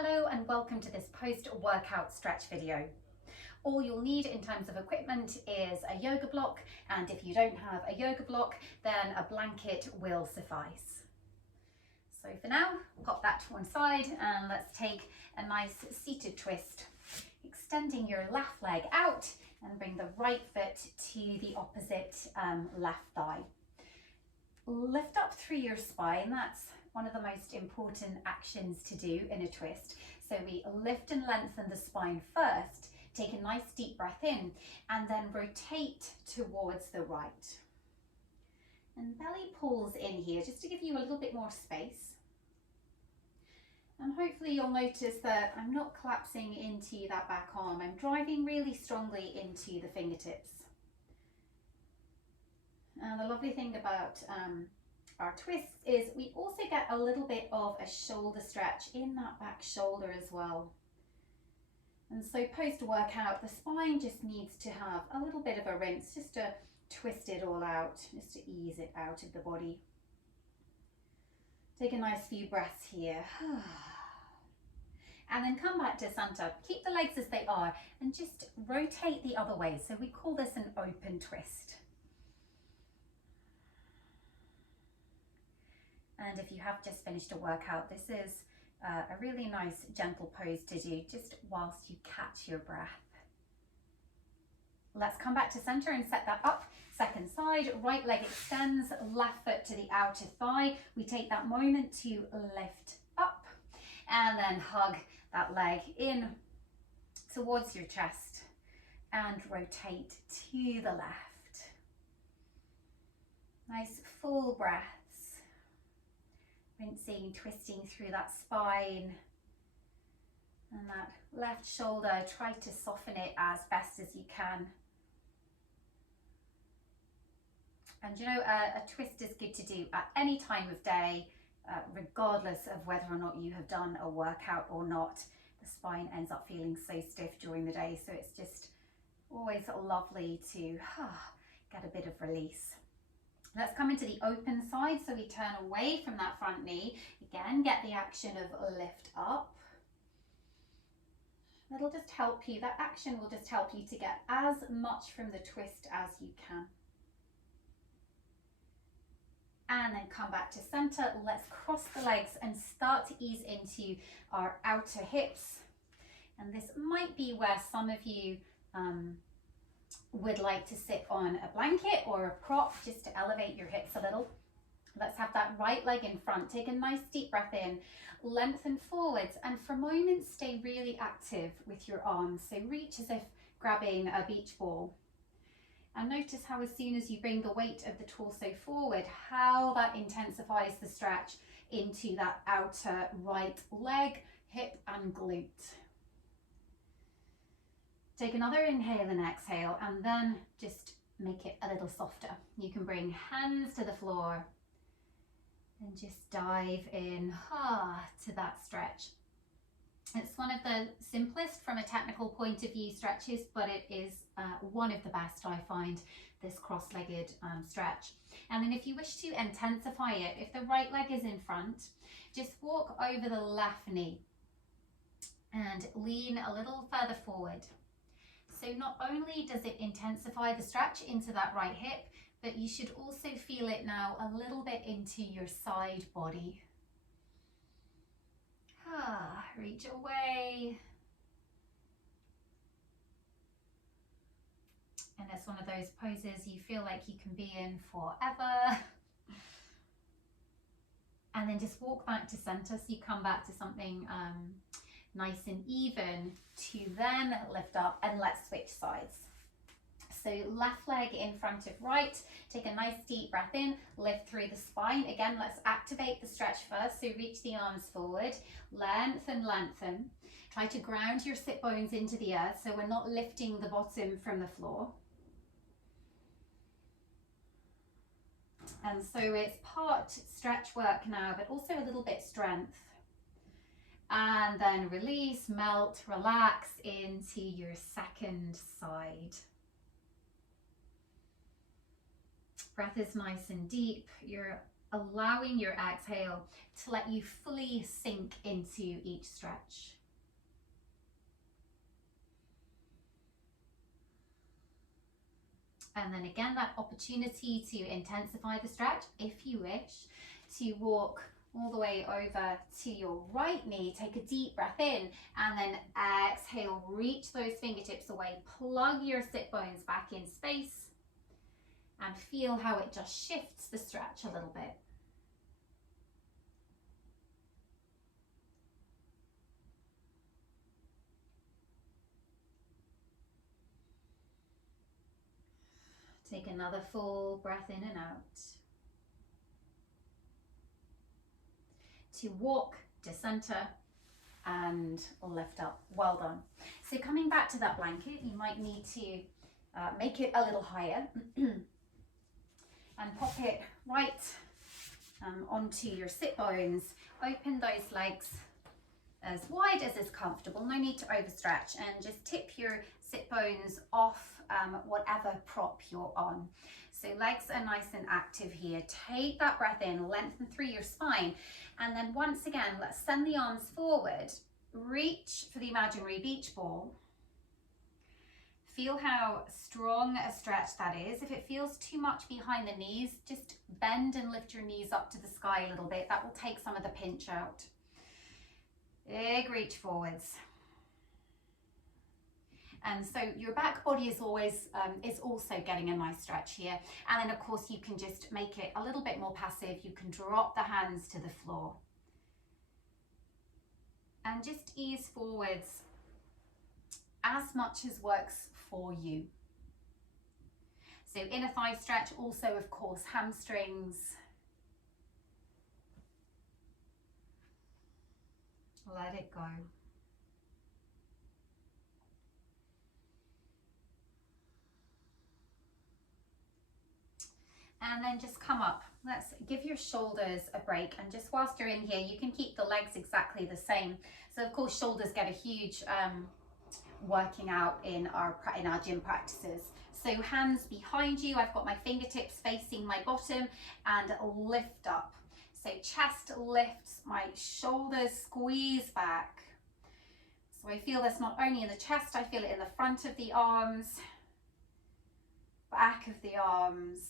Hello and welcome to this post-workout stretch video. All you'll need in terms of equipment is a yoga block, and if you don't have a yoga block, then a blanket will suffice. So for now, pop that to one side and let's take a nice seated twist, extending your left leg out and bring the right foot to the opposite left thigh. Lift up through your spine. That's one of the most important actions to do in a twist. So we lift and lengthen the spine first, take a nice deep breath in, and then rotate towards the right. And belly pulls in here just to give you a little bit more space. And hopefully you'll notice that I'm not collapsing into that back arm. I'm driving really strongly into the fingertips. And the lovely thing about our twists is we also get a little bit of a shoulder stretch in that back shoulder as well. And so post-workout, the spine just needs to have a little bit of a rinse, just to twist it all out, just to ease it out of the body. Take a nice few breaths here. And then come back to center. Keep the legs as they are and just rotate the other way. So we call this an open twist. And if you have just finished a workout, this is a really nice gentle pose to do just whilst you catch your breath. Let's come back to center and set that up. Second side, right leg extends, left foot to the outer thigh. We take that moment to lift up and then hug that leg in towards your chest and rotate to the left. Nice full breath. Rinsing, twisting through that spine and that left shoulder. Try to soften it as best as you can. And you know, a twist is good to do at any time of day, regardless of whether or not you have done a workout or not. The spine ends up feeling so stiff during the day, so it's just always lovely to get a bit of release. Let's come into the open side, so we turn away from that front knee. Again, get the action of lift up. That'll just help you, that action will just help you to get as much from the twist as you can. And then come back to center. Let's cross the legs and start to ease into our outer hips. And this might be where some of you would like to sit on a blanket or a prop just to elevate your hips a little. Let's have that right leg in front. Take a nice deep breath in, lengthen forwards, and for a moment stay really active with your arms. So reach as if grabbing a beach ball. And notice how as soon as you bring the weight of the torso forward, how that intensifies the stretch into that outer right leg, hip and glute. Take another inhale and exhale, and then just make it a little softer. You can bring hands to the floor and just dive in to that stretch. It's one of the simplest from a technical point of view stretches, but it is one of the best, I find, this cross-legged stretch. And then if you wish to intensify it, if the right leg is in front, just walk over the left knee and lean a little further forward. So not only does it intensify the stretch into that right hip, but you should also feel it now a little bit into your side body. Reach away. And it's one of those poses you feel like you can be in forever. And then just walk back to center, so you come back to something nice and even, to then lift up, and let's switch sides. So left leg in front of right, take a nice deep breath in, lift through the spine. Again, let's activate the stretch first, so reach the arms forward, lengthen, lengthen. Try to ground your sit bones into the earth, so we're not lifting the bottom from the floor. And so it's part stretch work now, but also a little bit strength. And then release, melt, relax into your second side. Breath is nice and deep. You're allowing your exhale to let you fully sink into each stretch. And then again, that opportunity to intensify the stretch, if you wish, to walk all the way over to your right knee. Take a deep breath in and then exhale, reach those fingertips away, plug your sit bones back in space and feel how it just shifts the stretch a little bit. Take another full breath in and out. To walk to center and lift up. Well done. So coming back to that blanket, you might need to make it a little higher and pop it right onto your sit bones. Open those legs as wide as is comfortable. No need to overstretch, and just tip your sit bones off whatever prop you're on. So legs are nice and active here. Take that breath in, lengthen through your spine, and then once again, let's send the arms forward. Reach for the imaginary beach ball. Feel how strong a stretch that is. If it feels too much behind the knees, just bend and lift your knees up to the sky a little bit. That will take some of the pinch out. Big reach forwards. And so your back body is always is also getting a nice stretch here. And then of course you can just make it a little bit more passive. You can drop the hands to the floor and just ease forwards as much as works for you. So inner thigh stretch, also of course hamstrings. Let it go. And then just come up. Let's give your shoulders a break, and just whilst you're in here, you can keep the legs exactly the same. So of course shoulders get a huge working out in our gym practices. So hands behind you, I've got my fingertips facing my bottom, and lift up. So chest lifts, my shoulders squeeze back. So I feel this not only in the chest, I feel it in the front of the arms, back of the arms,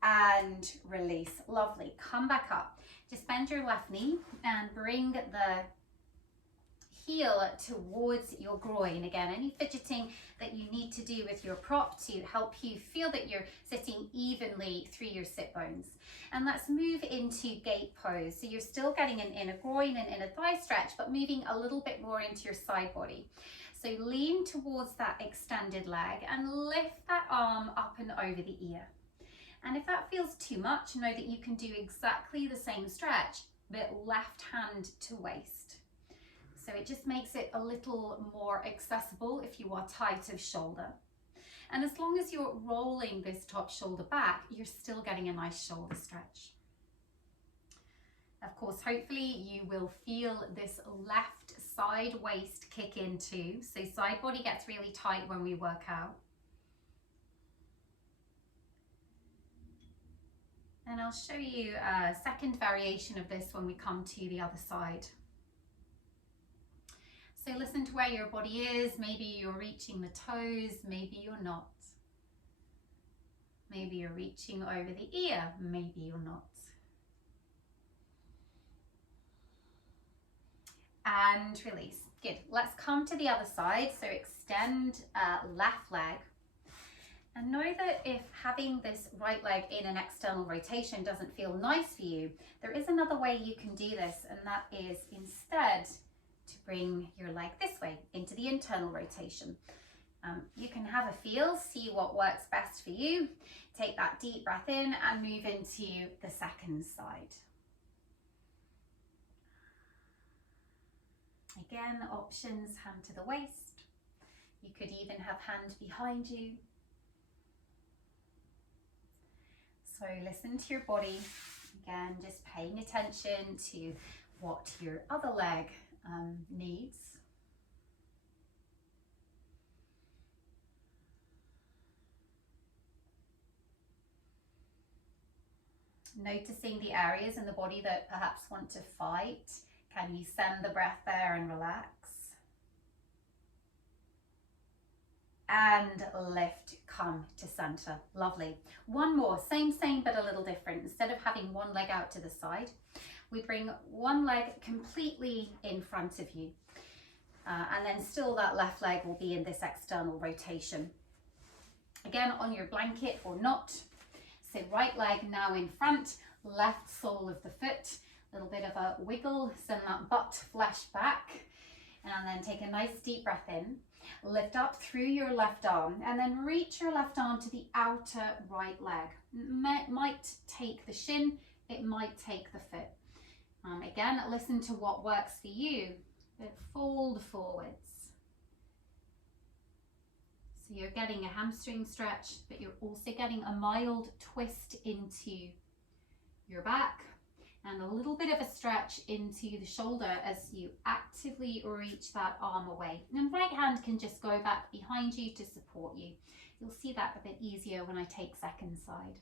and release. Lovely. Come back up. Just bend your left knee and bring the heel towards your groin. Again, any fidgeting that you need to do with your prop to help you feel that you're sitting evenly through your sit bones. And let's move into gate pose. So you're still getting an inner groin and inner thigh stretch, but moving a little bit more into your side body. So lean towards that extended leg and lift that arm up and over the ear. And if that feels too much, know that you can do exactly the same stretch, but left hand to waist. So it just makes it a little more accessible if you are tight of shoulder. And as long as you're rolling this top shoulder back, you're still getting a nice shoulder stretch. Of course, hopefully you will feel this left side waist kick in too. So side body gets really tight when we work out. And I'll show you a second variation of this when we come to the other side. So listen to where your body is. Maybe you're reaching the toes, maybe you're not. Maybe you're reaching over the ear, maybe you're not. And release. Good. Let's come to the other side. So extend left leg. And know that if having this right leg in an external rotation doesn't feel nice for you, there is another way you can do this, and that is instead to bring your leg this way into the internal rotation. You can have a feel, see what works best for you. Take that deep breath in and move into the second side. Again, options, hand to the waist. You could even have hand behind you. So listen to your body. Again, just paying attention to what your other leg needs. Noticing the areas in the body that perhaps want to fight. Can you send the breath there and relax? And lift, come to center. Lovely. One more, same, but a little different. Instead of having one leg out to the side, we bring one leg completely in front of you. And then still that left leg will be in this external rotation. Again, on your blanket or not. So right leg now in front, left sole of the foot, a little bit of a wiggle, send that butt flesh back, and then take a nice deep breath in, lift up through your left arm, and then reach your left arm to the outer right leg. It might take the shin, it might take the foot. Again, listen to what works for you, but fold forwards. So you're getting a hamstring stretch, but you're also getting a mild twist into your back and a little bit of a stretch into the shoulder as you actively reach that arm away. And right hand can just go back behind you to support you. You'll see that a bit easier when I take second side.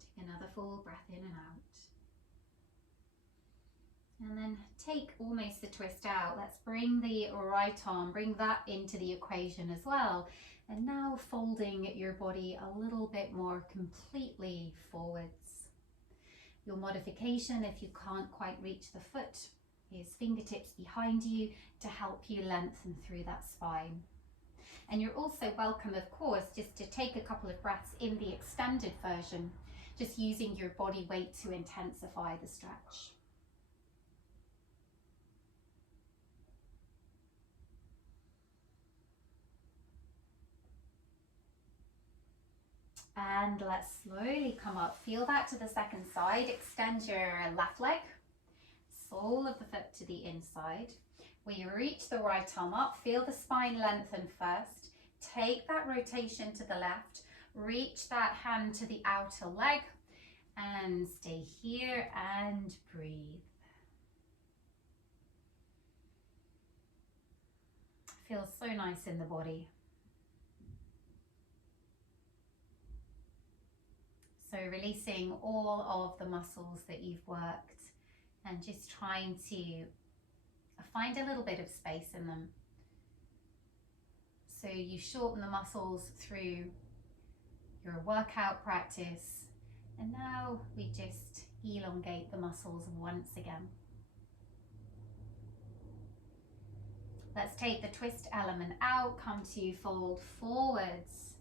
Take another full breath in and out. And then take almost the twist out. Let's bring the right arm, bring that into the equation as well. And now folding your body a little bit more completely forwards. Your modification, if you can't quite reach the foot, is fingertips behind you to help you lengthen through that spine. And you're also welcome, of course, just to take a couple of breaths in the extended version, just using your body weight to intensify the stretch. And let's slowly come up. Feel that to the second side. Extend your left leg, sole of the foot to the inside. When you reach the right arm up, feel the spine lengthen first. Take that rotation to the left. Reach that hand to the outer leg and stay here and breathe. Feels so nice in the body. So releasing all of the muscles that you've worked and just trying to find a little bit of space in them. So you shorten the muscles through your workout practice, and now we just elongate the muscles once again. Let's take the twist element out, come to fold forwards,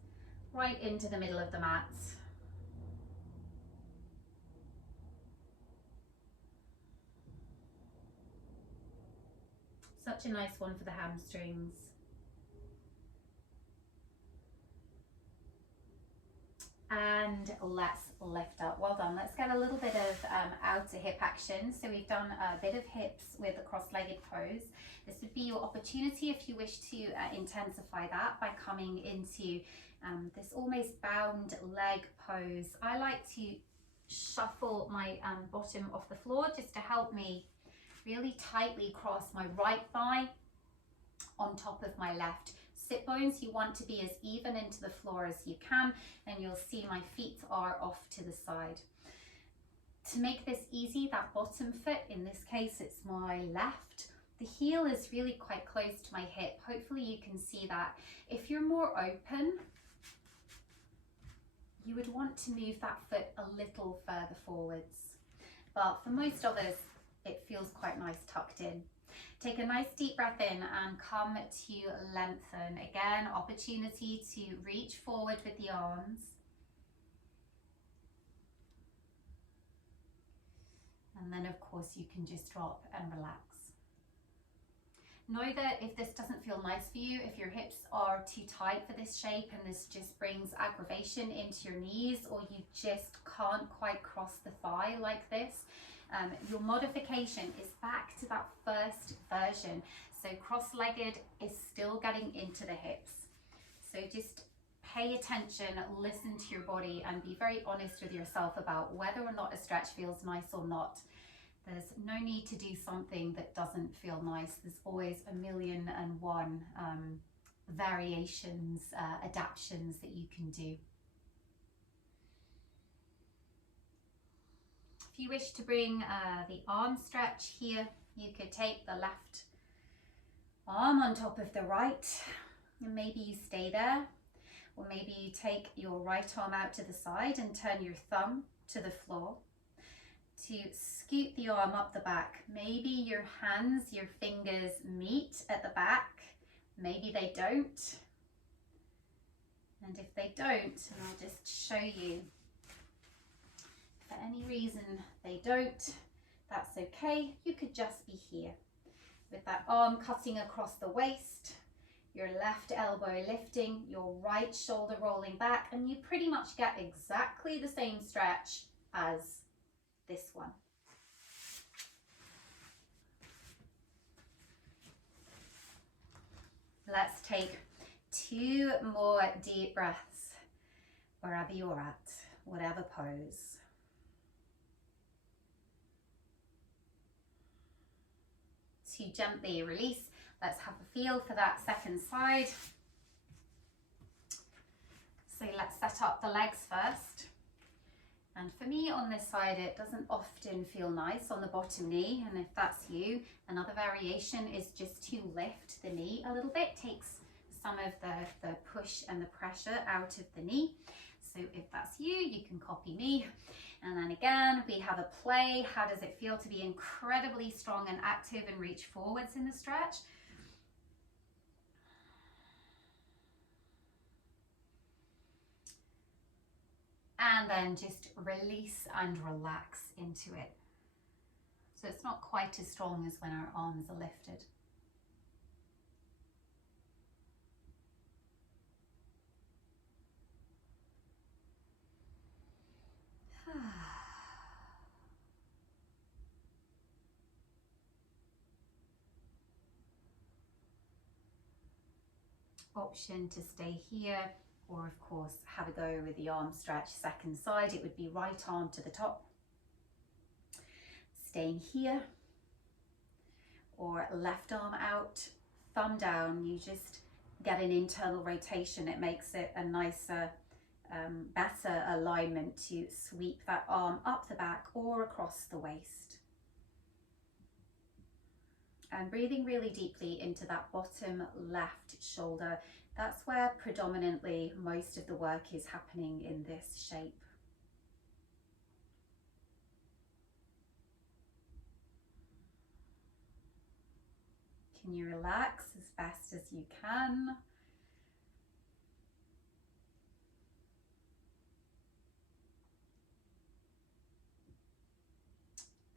right into the middle of the mat. Such a nice one for the hamstrings. And let's lift up. Well done. Let's get a little bit of outer hip action. So we've done a bit of hips with a cross-legged pose. This would be your opportunity if you wish to intensify that by coming into this almost bound leg pose. I like to shuffle my bottom off the floor just to help me really tightly cross my right thigh on top of my left. Sit bones, you want to be as even into the floor as you can, and you'll see my feet are off to the side. To make this easy, that bottom foot, in this case it's my left, the heel is really quite close to my hip. Hopefully you can see that. If you're more open, you would want to move that foot a little further forwards. But for most of us, it feels quite nice tucked in. Take a nice deep breath in and come to lengthen. Again, opportunity to reach forward with the arms. And then of course you can just drop and relax. Know that if this doesn't feel nice for you, if your hips are too tight for this shape and this just brings aggravation into your knees, or you just can't quite cross the thigh like this, your modification is back to that first version. So cross-legged is still getting into the hips. So just pay attention, listen to your body, and be very honest with yourself about whether or not a stretch feels nice or not. There's no need to do something that doesn't feel nice. There's always a million and one variations, adaptations that you can do. If you wish to bring the arm stretch here, you could take the left arm on top of the right, and maybe you stay there, or maybe you take your right arm out to the side and turn your thumb to the floor to scoot the arm up the back. Maybe your hands, your fingers meet at the back, maybe they don't, and if they don't, and I'll just show you, for any reason they don't, that's okay. You could just be here with that arm cutting across the waist, your left elbow lifting, your right shoulder rolling back, and you pretty much get exactly the same stretch as this one. Let's take 2 more deep breaths wherever you're at, whatever pose. To gently release, let's have a feel for that second side. So let's set up the legs first. And for me on this side, it doesn't often feel nice on the bottom knee. And if that's you, another variation is just to lift the knee a little bit, takes some of the push and the pressure out of the knee. So if that's you, you can copy me. And then again, we have a play. How does it feel to be incredibly strong and active and reach forwards in the stretch? And then just release and relax into it. So it's not quite as strong as when our arms are lifted. Option to stay here, or of course have a go with the arm stretch second side. It would be right arm to the top, staying here, or left arm out, thumb down. You just get an internal rotation. It makes it a nicer, better alignment to sweep that arm up the back or across the waist. And breathing really deeply into that bottom left shoulder. That's where predominantly most of the work is happening in this shape. Can you relax as best as you can?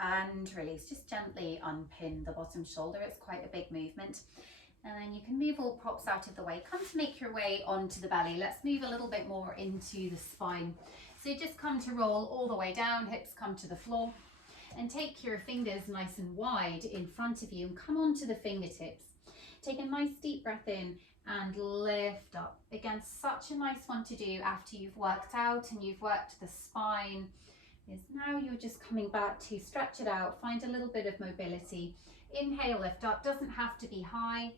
And release, just gently unpin the bottom shoulder. It's quite a big movement. And then you can move all props out of the way. Come to make your way onto the belly. Let's move a little bit more into the spine. So just come to roll all the way down, hips come to the floor, and take your fingers nice and wide in front of you and come onto the fingertips. Take a nice deep breath in and lift up. Again, such a nice one to do after you've worked out and you've worked the spine. Is now you're just coming back to stretch it out, find a little bit of mobility. Inhale, lift up, doesn't have to be high.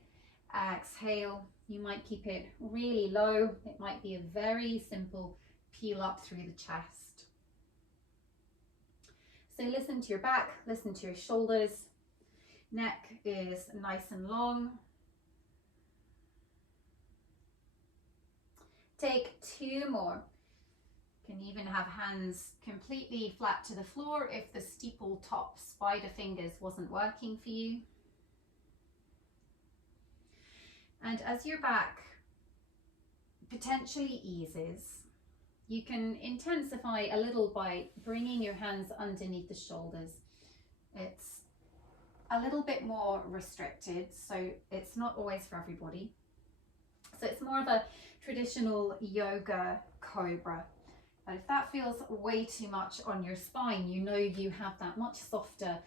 Exhale, you might keep it really low. It might be a very simple peel up through the chest. So listen to your back, listen to your shoulders. Neck is nice and long. Take 2 more. You can even have hands completely flat to the floor if the steeple top spider fingers wasn't working for you. And as your back potentially eases, you can intensify a little by bringing your hands underneath the shoulders. It's a little bit more restricted, so it's not always for everybody. So it's more of a traditional yoga cobra. But if that feels way too much on your spine, you know you have that much softer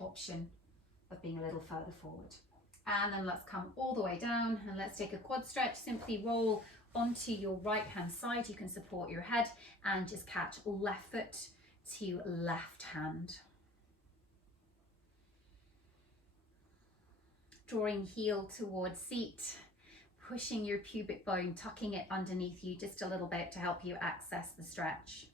option of being a little further forward. And then let's come all the way down and let's take a quad stretch. Simply roll onto your right hand side. You can support your head and just catch left foot to left hand. Drawing heel towards seat. pushing your pubic bone, tucking it underneath you just a little bit to help you access the stretch.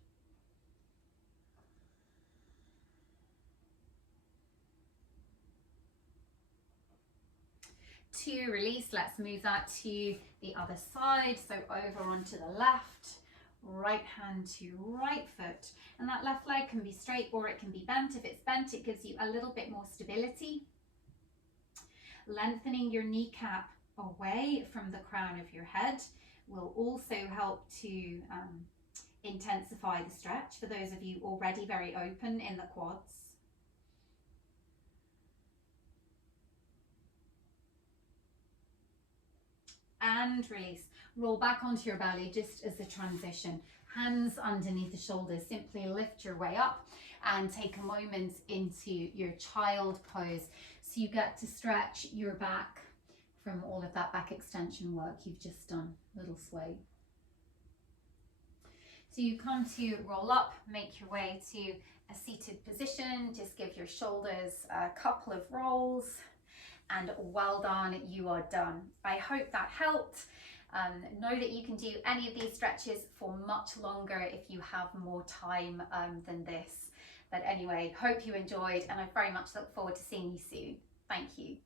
To release, let's move that to the other side. So over onto the left, right hand to right foot. And that left leg can be straight or it can be bent. If it's bent, it gives you a little bit more stability. Lengthening your kneecap away from the crown of your head will also help to intensify the stretch for those of you already very open in the quads. And release. Roll back onto your belly just as a transition. Hands underneath the shoulders. Simply lift your way up and take a moment into your child pose. So you get to stretch your back from all of that back extension work you've just done. Little sway. So you come to roll up, make your way to a seated position. Just give your shoulders a couple of rolls. And well done, you are done. I hope that helped. Know that you can do any of these stretches for much longer if you have more time than this. But anyway, hope you enjoyed, and I very much look forward to seeing you soon. Thank you.